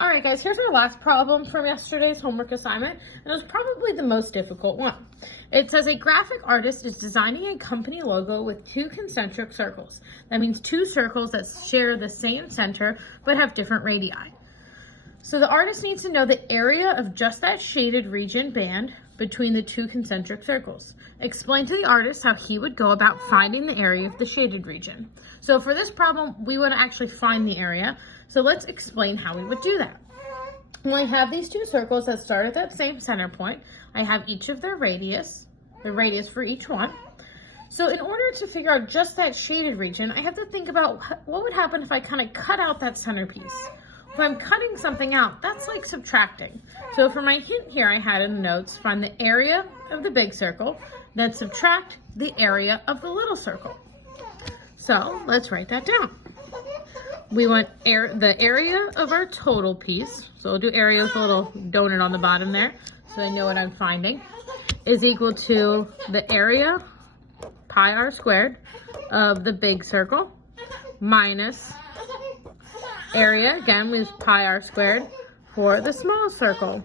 All right, guys, here's our last problem from yesterday's homework assignment, and it was probably the most difficult one. It says a graphic artist is designing a company logo with two concentric circles. That means two circles that share the same center but have different radii. So the artist needs to know the area of just that shaded region band between the two concentric circles. Explain to the artist how he would go about finding the area of the shaded region. So for this problem, we want to actually find the area. So let's explain how we would do that. Well, I have these two circles that start at that same center point. I have each of their radius, the radius for each one. So in order to figure out just that shaded region, I have to think about what would happen if I kind of cut out that centerpiece. If I'm cutting something out, that's like subtracting. So for my hint here, I had in the notes, find the area of the big circle, then subtract the area of the little circle. So let's write that down. We want the area of our total piece, so we'll do area with a little donut on the bottom there, so I know what I'm finding, is equal to the area, pi r squared, of the big circle, minus area, again, we use pi r squared, for the small circle.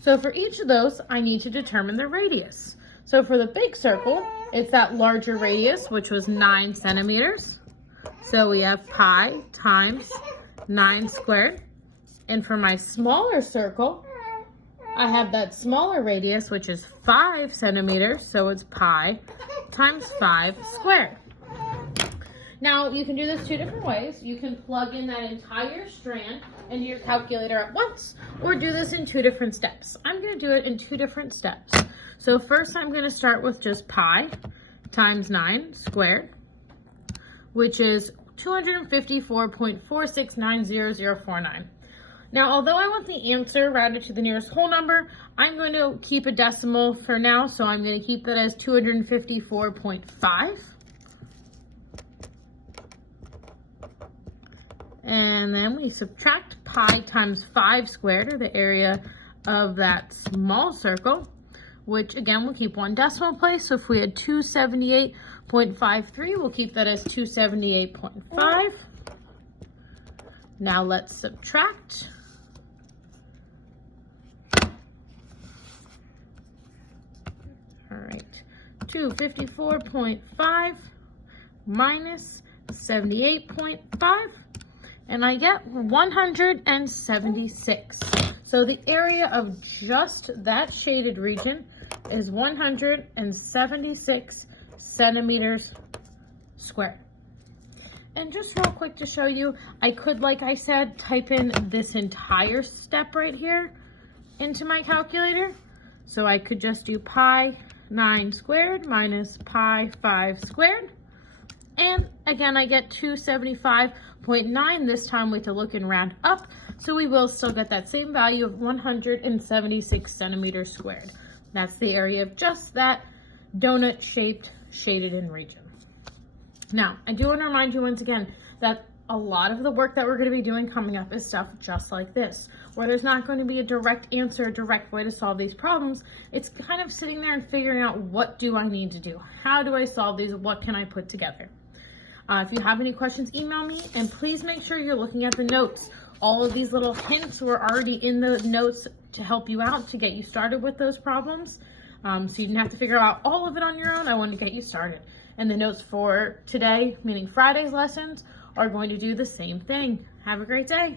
So for each of those, I need to determine the radius. So for the big circle, it's that larger radius, which was 9 centimeters. So we have pi times 9 squared. And for my smaller circle, I have that smaller radius, which is 5 centimeters. So it's pi times 5 squared. Now, you can do this two different ways. You can plug in that entire strand into your calculator at once, or do this in two different steps. I'm going to do it in two different steps. So first, I'm going to start with just pi times 9 squared, which is 254.4690049. Now, although I want the answer rounded to the nearest whole number, I'm going to keep a decimal for now, so I'm going to keep that as 254.5. And then we subtract pi times 5 squared, or the area of that small circle, which again, we'll keep one decimal place. So if we had 278.53, we'll keep that as 278.5. Now let's subtract. All right, 254.5 minus 78.5. And I get 176. So the area of just that shaded region is 176 centimeters squared. And just real quick to show you, I could, like I said, type in this entire step right here into my calculator. So I could just do pi 9 squared minus pi 5 squared. And again, I get 275.9. This time we have to look and round up. So we will still get that same value of 176 centimeters squared. That's the area of just that donut-shaped shaded in region. Now, I do want to remind you once again that a lot of the work that we're going to be doing coming up is stuff just like this, where there's not going to be a direct answer, a direct way to solve these problems. It's kind of sitting there and figuring out, what do I need to do? How do I solve these? What can I put together? If you have any questions, email me, and please make sure you're looking at the notes. All of these little hints were already in the notes to help you out, to get you started with those problems. So you didn't have to figure out all of it on your own. I wanted to get you started. And the notes for today, meaning Friday's lessons, are going to do the same thing. Have a great day.